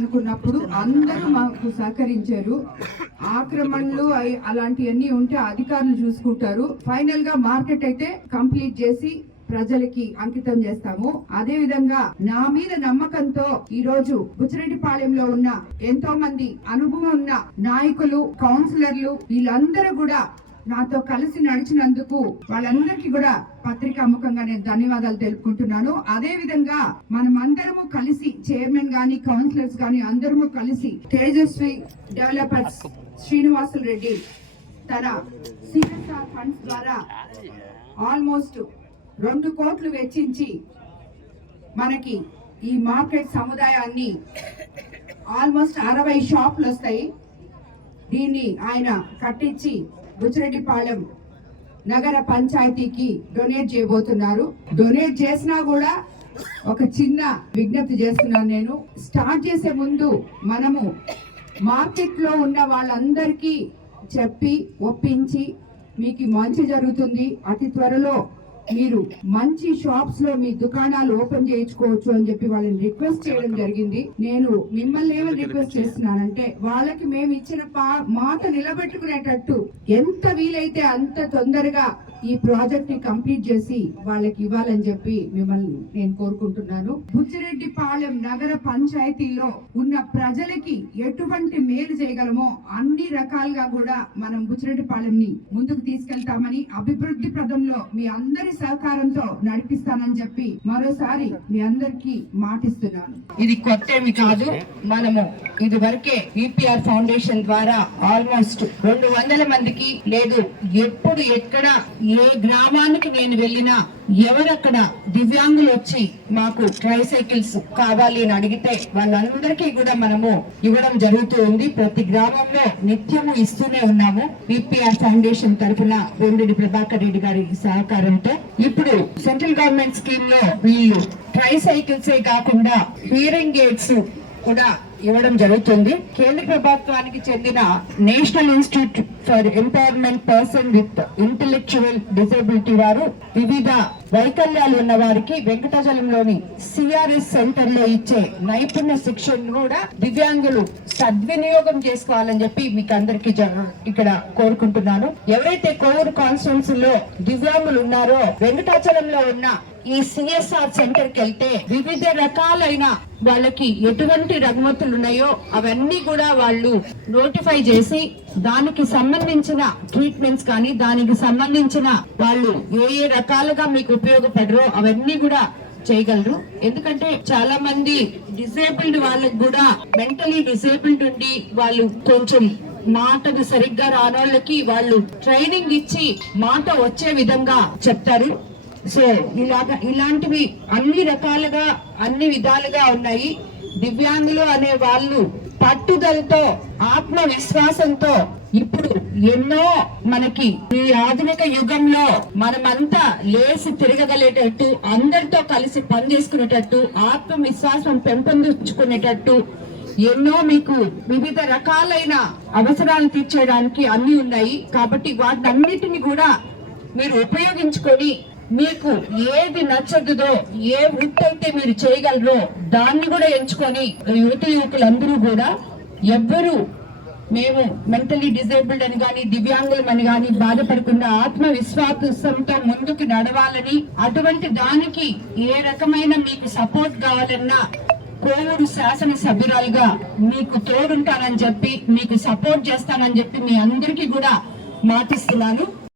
అనుకున్నప్పుడు అందరూ మాకు సహకరించారు. ఆక్రమణలు అలాంటివన్నీ ఉంటే అధికారులు చూసుకుంటారు. ఫైనల్ గా మార్కెట్ అయితే కంప్లీట్ చేసి ప్రజలకి అంకితం చేస్తాము. అదే విధంగా నా మీద నమ్మకంతో ఈ రోజు బుచ్చిరెడ్డిపాళెంలో ఉన్న ఎంతో మంది అనుభవం ఉన్న నాయకులు, కౌన్సిలర్లు వీళ్ళందరూ కూడా నాతో కలిసి నడిచినందుకు వాళ్ళందరికీ కూడా పత్రికాముఖంగా నేను ధన్యవాదాలు తెలుపుకుంటున్నాను. అదే విధంగా మనం అందరము కలిసి చైర్మన్ గాని కౌన్సిలర్స్ గాని అందరము కలిసి తేజస్వి డెవలపర్స్ శ్రీనివాసులు రెడ్డి తన సిఎస్ఆర్ ఫండ్స్ ద్వారా ఆల్మోస్ట్ 2 కోట్లు వెచ్చించి మనకి ఈ మార్కెట్ సముదాయాన్ని ఆల్మోస్ట్ 60 షాపులు వస్తాయి. దీన్ని ఆయన కట్టించి బుచ్చిరెడ్డిపాళెం నగర పంచాయతీకి డొనేట్ చేయబోతున్నారు. డొనేట్ చేసినా కూడా ఒక చిన్న విజ్ఞప్తి చేస్తున్నాను. నేను స్టార్ట్ చేసే ముందు మనము మార్కెట్ లో ఉన్న వాళ్ళందరికీ చెప్పి ఒప్పించి మీకు మంచి జరుగుతుంది, అతి త్వరలో మీరు మంచి షాప్స్ లో మీ దుకాణాలు ఓపెన్ చేయించుకోవచ్చు అని చెప్పి వాళ్ళని రిక్వెస్ట్ చేయడం జరిగింది. నేను మిమ్మల్ని ఏమని రిక్వెస్ట్ చేస్తున్నానంటే వాళ్ళకి మేము ఇచ్చిన మాట నిలబెట్టుకునేటట్టు ఎంత వీలైతే అంత తొందరగా ఈ ప్రాజెక్ట్ ని కంప్లీట్ చేసి వాళ్ళకి ఇవ్వాలని చెప్పి మిమ్మల్ని నేను కోరుకుంటున్నాను. బుచ్చిరెడ్డిపాళెం నగర పంచాయతీలో ఉన్న ప్రజలకి ఎటువంటి మేలు చేయగలమో అన్ని రకాలుగా కూడా మనం బుచ్చిరెడ్డిపాళెం ని ముందుకు తీసుకెళ్తామని, అభివృద్ధి పదంలో మీ అందరి సహకారంతో నడిపిస్తానని చెప్పి మరోసారి మీ అందరికి మాటిస్తున్నాను. ఇది కొత్తేమి కాదు. మనము ఇది వరకే ఈపీఆర్ ఫౌండేషన్ ద్వారా ఆల్మోస్ట్ 200 మందికి లేదు, ఎప్పుడు ఎక్కడ ఏ గ్రామానికి నేను వెళ్ళినా ఎవరక్కడ దివ్యాంగులు వచ్చి మాకు ట్రైసైకిల్స్ కావాలి అని అడిగితే వాళ్ళందరికీ కూడా మనము ఇవ్వడం జరుగుతూ ఉంది. ప్రతి గ్రామంలో నిత్యము ఇస్తూనే ఉన్నాము. ఈపీఆర్ ఫౌండేషన్ తరఫున వేమిరెడ్డి ప్రభాకర్ రెడ్డి గారి సహకారంతో ఇప్పుడు సెంట్రల్ గవర్నమెంట్ స్కీమ్ లో వీళ్ళు ట్రైసైకిల్సే కాకుండా హియరింగ్ ఎయిడ్స్ కూడా ఇవ్వడం జరుగుతుంది. కేంద్ర ప్రభుత్వానికి చెందిన national institute for empowerment person with intellectual disability వారు వివిధ వైకల్యాలు ఉన్న వారికి వెంకటాచలంలోని సిఆర్ఎస్ సెంటర్ లో ఇచ్చే నైపుణ్య శిక్షణ కూడా దివ్యాంగులు సద్వినియోగం చేసుకోవాలని చెప్పి మీకు అందరికి ఇక్కడ కోరుకుంటున్నాను. ఎవరైతే కోవూరు కాన్స్టిట్యున్సీ లో దివ్యాంగులు ఉన్నారో వెంకటాచలంలో ఉన్న ఈ సిఎస్ఆర్ సెంటర్ కి వెళ్తే వివిధ రకాలైన వాళ్ళకి ఎటువంటి రుగ్మతలు ఉన్నాయో అవన్నీ కూడా వాళ్ళు నోటిఫై చేసి దానికి సంబంధించిన ట్రీట్మెంట్స్ కానీ దానికి సంబంధించిన వాళ్ళు ఏ రకాలుగా మీకు ఉపయోగపడరో అవన్నీ కూడా చేయగలరు. ఎందుకంటే చాలా మంది డిసేబుల్డ్ వాళ్ళకి కూడా మెంటలీ డిసేబుల్డ్ ఉండి వాళ్ళు కొంచెం మాటను సరిగ్గా రానోళ్ళకి వాళ్ళు ట్రైనింగ్ ఇచ్చి మాట వచ్చే విధంగా చెప్తారు. సో ఇలాంటివి అన్ని రకాలుగా అన్ని విధాలుగా ఉన్నాయి. దివ్యాంగులు అనే వాళ్ళు పట్టుదలతో ఆత్మవిశ్వాసంతో ఇప్పుడు ఎన్నో మనకి ఈ ఆధునిక యుగంలో మనమంతా లేసి తిరగగలేటట్టు, అందరితో కలిసి పనిచేసుకునేటట్టు, ఆత్మవిశ్వాసం పెంపొందించుకునేటట్టు ఎన్నో మీకు వివిధ రకాలైన అవసరాలు తీర్చడానికి అన్ని ఉన్నాయి. కాబట్టి వాటన్నిటిని కూడా మీరు ఉపయోగించుకొని మీకు ఏది నచ్చదుదో, ఏ వృత్తి అయితే మీరు చేయగలరో దాన్ని కూడా ఎంచుకొని యువకులందరూ కూడా ఎవ్వరూ మేము మెంటలీ డిజేబుల్డ్ అని గాని దివ్యాంగులమని గాని బాధపడకుండా ఆత్మవిశ్వాసంతో ముందుకు నడవాలని, అటువంటి దానికి ఏ రకమైన మీకు సపోర్ట్ కావాలన్నా కోవూరు శాసనసభ్యురాలుగా మీకు తోడుంటానని చెప్పి మీకు సపోర్ట్ చేస్తానని చెప్పి మీ అందరికీ కూడా మాటిస్తున్నాను.